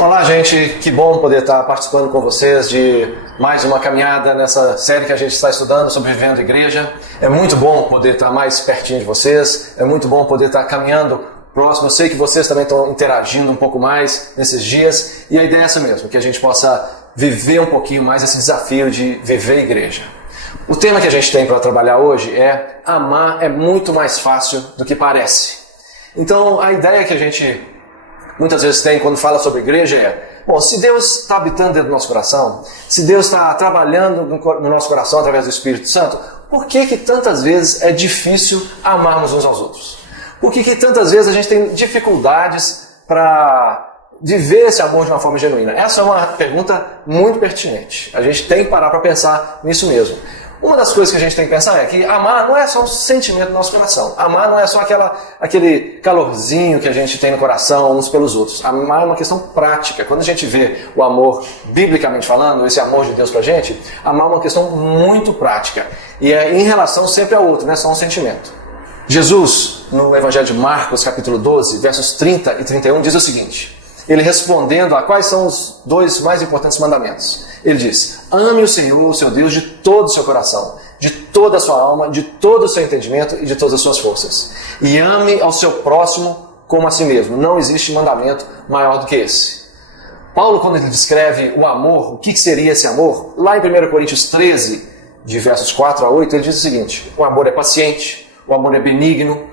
Olá, gente, que bom poder estar participando com vocês de mais uma caminhada nessa série que a gente está estudando sobre Vivendo Igreja. É muito bom poder estar mais pertinho de vocês, é muito bom poder estar caminhando próximo. Eu sei que vocês também estão interagindo um pouco mais nesses dias e a ideia é essa mesmo, que a gente possa viver um pouquinho mais esse desafio de viver igreja. O tema que a gente tem para trabalhar hoje é: amar é muito mais fácil do que parece. Então, a ideia que a gente muitas vezes tem quando fala sobre igreja é: bom, se Deus está habitando dentro do nosso coração, se Deus está trabalhando no nosso coração através do Espírito Santo, por que tantas vezes é difícil amarmos uns aos outros? Por que tantas vezes a gente tem dificuldades para viver esse amor de uma forma genuína? Essa é uma pergunta muito pertinente. A gente tem que parar para pensar nisso mesmo. Uma das coisas que a gente tem que pensar é que amar não é só um sentimento do nosso coração. Amar não é só aquele calorzinho que a gente tem no coração uns pelos outros. Amar é uma questão prática. Quando a gente vê o amor, biblicamente falando, esse amor de Deus pra gente, amar é uma questão muito prática. E é em relação sempre ao outro, não é só um sentimento. Jesus, no Evangelho de Marcos, capítulo 12, versos 30 e 31, diz o seguinte: ele respondendo a quais são os dois mais importantes mandamentos. Ele diz: ame o Senhor, o seu Deus, de todo o seu coração, de toda a sua alma, de todo o seu entendimento e de todas as suas forças. E ame ao seu próximo como a si mesmo. Não existe mandamento maior do que esse. Paulo, quando ele descreve o amor, o que seria esse amor, lá em 1 Coríntios 13, de versos 4 a 8, ele diz o seguinte: o amor é paciente, o amor é benigno,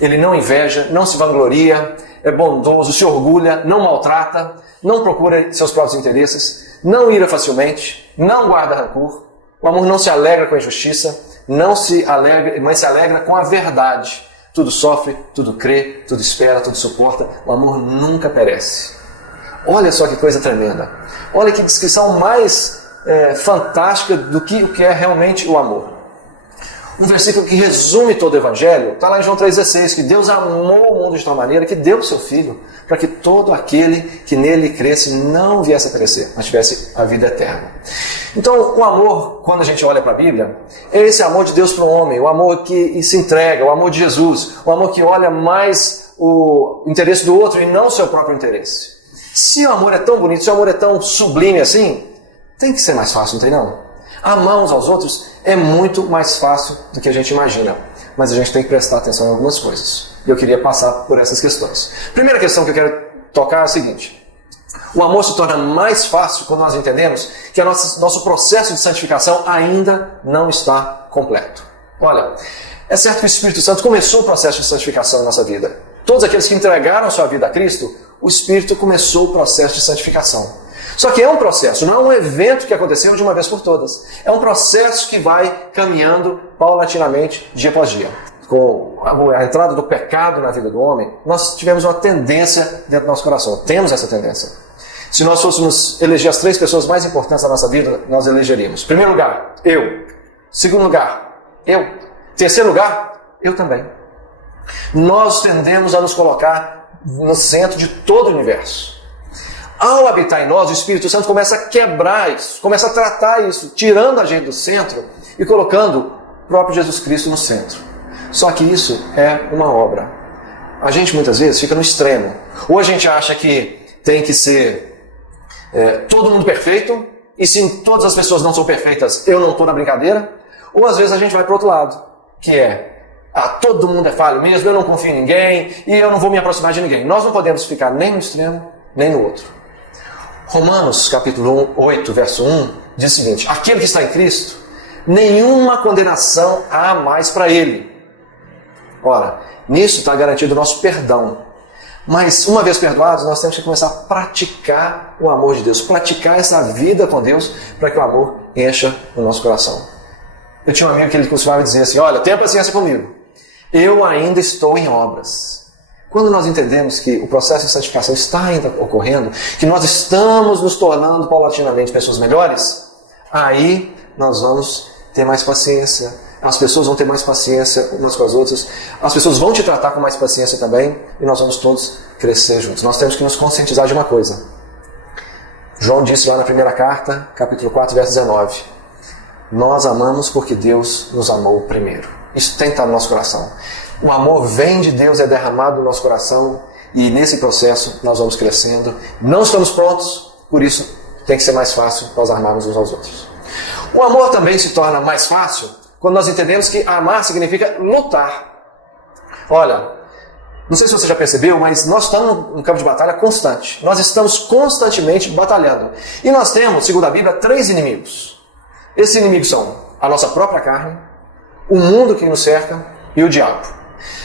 ele não inveja, não se vangloria, é bondoso, se orgulha, não maltrata, não procura seus próprios interesses, não ira facilmente, não guarda rancor. O amor não se alegra com a injustiça, mas se alegra com a verdade. Tudo sofre, tudo crê, tudo espera, tudo suporta. O amor nunca perece. Olha só que coisa tremenda. Olha que descrição mais fantástica do que o que é realmente o amor. Um versículo que resume todo o Evangelho está lá em João 3,16, que Deus amou o mundo de tal maneira que deu o seu Filho, para que todo aquele que nele cresce não viesse a perecer, mas tivesse a vida eterna. Então, o amor, quando a gente olha para a Bíblia, é esse amor de Deus para o homem, o amor que se entrega, o amor de Jesus, o amor que olha mais o interesse do outro e não o seu próprio interesse. Se o amor é tão bonito, se o amor é tão sublime assim, tem que ser mais fácil, não tem não? Amar uns aos outros é muito mais fácil do que a gente imagina, mas a gente tem que prestar atenção em algumas coisas. E eu queria passar por essas questões. Primeira questão que eu quero tocar é a seguinte: o amor se torna mais fácil quando nós entendemos que o nosso processo de santificação ainda não está completo. Olha, é certo que o Espírito Santo começou o processo de santificação na nossa vida. Todos aqueles que entregaram sua vida a Cristo, o Espírito começou o processo de santificação. Só que é um processo, não é um evento que aconteceu de uma vez por todas. É um processo que vai caminhando paulatinamente, dia após dia. Com a entrada do pecado na vida do homem, nós tivemos uma tendência dentro do nosso coração. Temos essa tendência. Se nós fôssemos eleger as 3 pessoas mais importantes da nossa vida, nós elegeríamos: primeiro lugar, eu. Segundo lugar, eu. Terceiro lugar, eu também. Nós tendemos a nos colocar no centro de todo o universo. Ao habitar em nós, o Espírito Santo começa a quebrar isso, começa a tratar isso, tirando a gente do centro e colocando o próprio Jesus Cristo no centro. Só que isso é uma obra. A gente muitas vezes fica no extremo. Ou a gente acha que tem que ser todo mundo perfeito, e se todas as pessoas não são perfeitas, eu não estou na brincadeira. Ou às vezes a gente vai para o outro lado, que é: todo mundo é falho mesmo, eu não confio em ninguém e eu não vou me aproximar de ninguém. Nós não podemos ficar nem no extremo, nem no outro. Romanos, capítulo 8, verso 1, diz o seguinte: aquele que está em Cristo, nenhuma condenação há mais para ele. Ora, nisso está garantido o nosso perdão. Mas, uma vez perdoados, nós temos que começar a praticar o amor de Deus, praticar essa vida com Deus, para que o amor encha o nosso coração. Eu tinha um amigo que ele costumava dizer assim: olha, tenha paciência comigo, eu ainda estou em obras. Quando nós entendemos que o processo de santificação está ainda ocorrendo, que nós estamos nos tornando paulatinamente pessoas melhores, aí nós vamos ter mais paciência, as pessoas vão ter mais paciência umas com as outras, as pessoas vão te tratar com mais paciência também, e nós vamos todos crescer juntos. Nós temos que nos conscientizar de uma coisa. João disse lá na primeira carta, capítulo 4, verso 19: nós amamos porque Deus nos amou primeiro. Isso tem que estar no nosso coração. O amor vem de Deus, é derramado no nosso coração, E nesse processo nós vamos crescendo. Não estamos prontos, por isso tem que ser mais fácil nós amarmos uns aos outros. O amor também se torna mais fácil quando nós entendemos que amar significa lutar. Olha, não sei se você já percebeu, mas nós estamos num campo de batalha constante. Nós estamos constantemente batalhando. E nós temos, segundo a Bíblia, 3 inimigos. Esses inimigos são a nossa própria carne, o mundo que nos cerca e o diabo.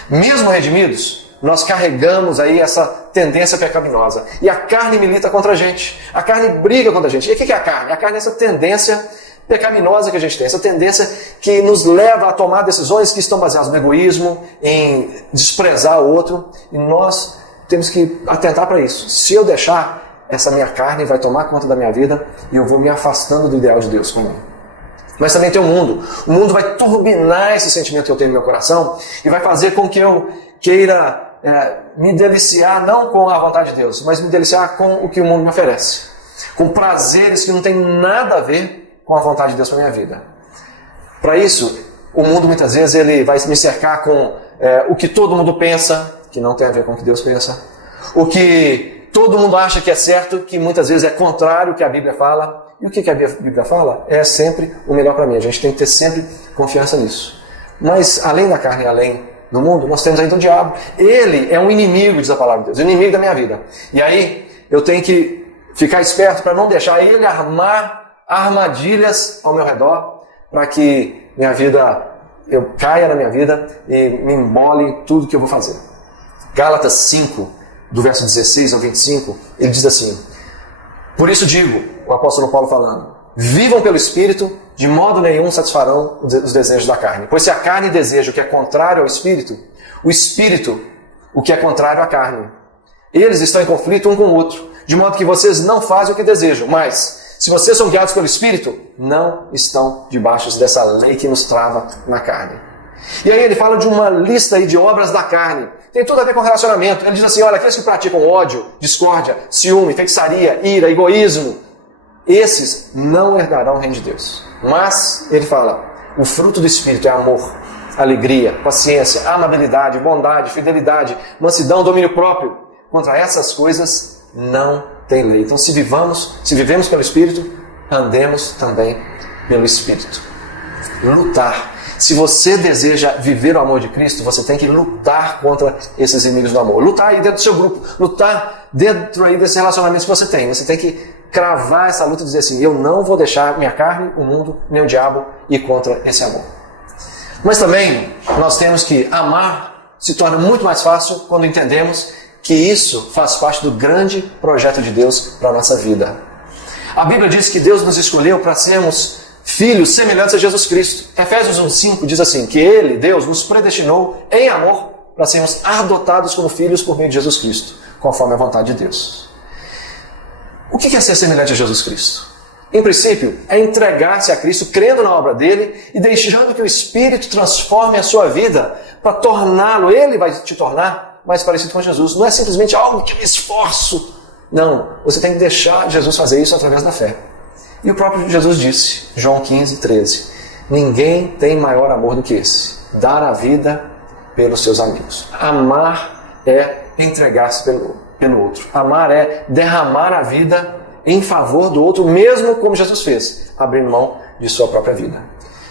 Mesmo redimidos, nós carregamos aí essa tendência pecaminosa. E a carne milita contra a gente. A carne briga contra a gente. E o que é a carne? A carne é essa tendência pecaminosa que a gente tem. Essa tendência que nos leva a tomar decisões que estão baseadas no egoísmo, em desprezar o outro. E nós temos que atentar para isso. Se eu deixar, essa minha carne vai tomar conta da minha vida e eu vou me afastando do ideal de Deus comum. Mas também tem o mundo. O mundo vai turbinar esse sentimento que eu tenho no meu coração e vai fazer com que eu queira me deliciar não com a vontade de Deus, mas me deliciar com o que o mundo me oferece. Com prazeres que não tem nada a ver com a vontade de Deus para a minha vida. Para isso, o mundo muitas vezes ele vai me cercar com o que todo mundo pensa, que não tem a ver com o que Deus pensa. O que todo mundo acha que é certo, que muitas vezes é contrário ao que a Bíblia fala. E o que a Bíblia fala é sempre o melhor para mim. A gente tem que ter sempre confiança nisso. Mas além da carne e além do mundo, nós temos ainda o diabo. Ele é um inimigo, diz a palavra de Deus, inimigo da minha vida. E aí eu tenho que ficar esperto para não deixar ele armar armadilhas ao meu redor para que minha vida, eu caia na minha vida e me embole tudo que eu vou fazer. Gálatas 5, do verso 16 ao 25, ele diz assim: por isso digo, o apóstolo Paulo falando, vivam pelo Espírito, de modo nenhum satisfarão os desejos da carne. Pois se a carne deseja o que é contrário ao Espírito, o Espírito o que é contrário à carne. Eles estão em conflito um com o outro, de modo que vocês não fazem o que desejam, mas se vocês são guiados pelo Espírito, não estão debaixo dessa lei que nos trava na carne. E aí ele fala de uma lista aí de obras da carne. Tem tudo a ver com relacionamento. Ele diz assim, olha, aqueles que praticam ódio, discórdia, ciúme, feitiçaria, ira, egoísmo, esses não herdarão o reino de Deus. Mas, ele fala, o fruto do Espírito é amor, alegria, paciência, amabilidade, bondade, fidelidade, mansidão, domínio próprio. Contra essas coisas não tem lei. Então, se vivemos pelo Espírito, andemos também pelo Espírito. Lutar. Se você deseja viver o amor de Cristo, você tem que lutar contra esses inimigos do amor. Lutar aí dentro do seu grupo. Lutar dentro aí desse relacionamento que você tem. Você tem que cravar essa luta e dizer assim, eu não vou deixar minha carne, o mundo, nem o diabo ir contra esse amor. Mas também nós temos que amar se torna muito mais fácil quando entendemos que isso faz parte do grande projeto de Deus para a nossa vida. A Bíblia diz que Deus nos escolheu para sermos filhos semelhantes a Jesus Cristo. Efésios 1,5 diz assim, que Ele, Deus, nos predestinou em amor para sermos adotados como filhos por meio de Jesus Cristo, conforme a vontade de Deus. O que é ser semelhante a Jesus Cristo? Em princípio, é entregar-se a Cristo, crendo na obra dele e deixando que o Espírito transforme a sua vida para torná-lo, ele vai te tornar mais parecido com Jesus. Não é simplesmente algo que me esforço. Não, você tem que deixar Jesus fazer isso através da fé. E o próprio Jesus disse, João 15:13, ninguém tem maior amor do que esse, dar a vida pelos seus amigos. Amar é entregar-se pelo outro. Amar é derramar a vida em favor do outro, mesmo como Jesus fez, abrindo mão de sua própria vida.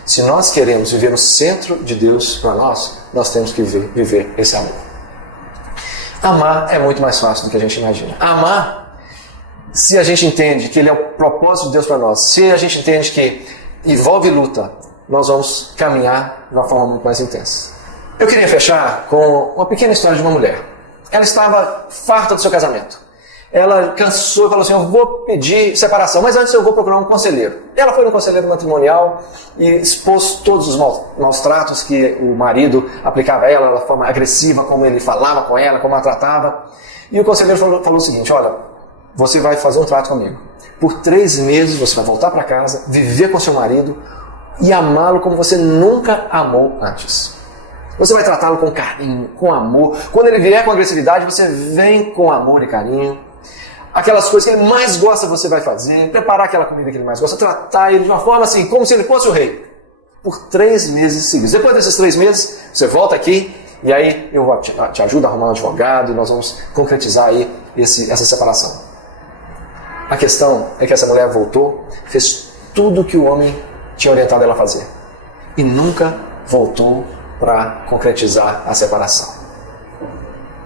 Se nós queremos viver no centro de Deus para nós temos que viver esse amor. Amar é muito mais fácil do que a gente imagina. Amar, se a gente entende que ele é o propósito de Deus para nós, se a gente entende que envolve luta, nós vamos caminhar de uma forma muito mais intensa. Eu queria fechar com uma pequena história de uma mulher. Ela estava farta do seu casamento. Ela cansou e falou assim, eu vou pedir separação, mas antes eu vou procurar um conselheiro. Ela foi no conselheiro matrimonial e expôs todos os maus tratos que o marido aplicava a ela, da forma agressiva, como ele falava com ela, como a tratava. E o conselheiro falou o seguinte, olha, você vai fazer um trato comigo. Por 3 meses você vai voltar para casa, viver com seu marido e amá-lo como você nunca amou antes. Você vai tratá-lo com carinho, com amor. Quando ele vier com agressividade, você vem com amor e carinho. Aquelas coisas que ele mais gosta você vai fazer, preparar aquela comida que ele mais gosta, tratar ele de uma forma assim, como se ele fosse o rei. Por 3 meses seguidos. Depois desses 3 meses, você volta aqui E aí eu te ajudo a arrumar um advogado e nós vamos concretizar aí essa separação. A questão é que essa mulher voltou, fez tudo o que o homem tinha orientado ela a fazer e nunca voltou para concretizar a separação.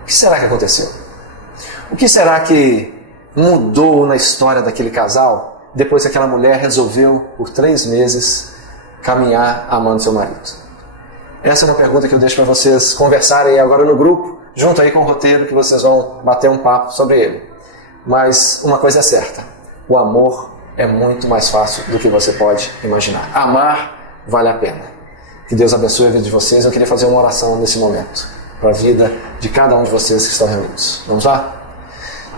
O que será que aconteceu? O que será que mudou na história daquele casal depois que aquela mulher resolveu, por 3 meses, caminhar amando seu marido? Essa é uma pergunta que eu deixo para vocês conversarem agora no grupo, junto aí com o roteiro, que vocês vão bater um papo sobre ele. Mas uma coisa é certa, o amor é muito mais fácil do que você pode imaginar. Amar vale a pena. Que Deus abençoe a vida de vocês. Eu queria fazer uma oração nesse momento, para a vida de cada um de vocês que estão reunidos. Vamos lá?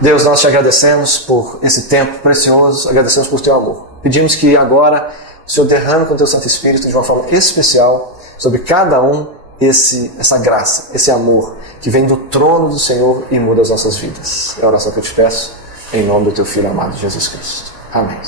Deus, nós te agradecemos por esse tempo precioso, agradecemos por teu amor. Pedimos que agora o Senhor derrame com o teu Santo Espírito de uma forma especial sobre cada um essa graça, esse amor que vem do trono do Senhor e muda as nossas vidas. É a oração que eu te peço, em nome do teu Filho amado Jesus Cristo. Amém.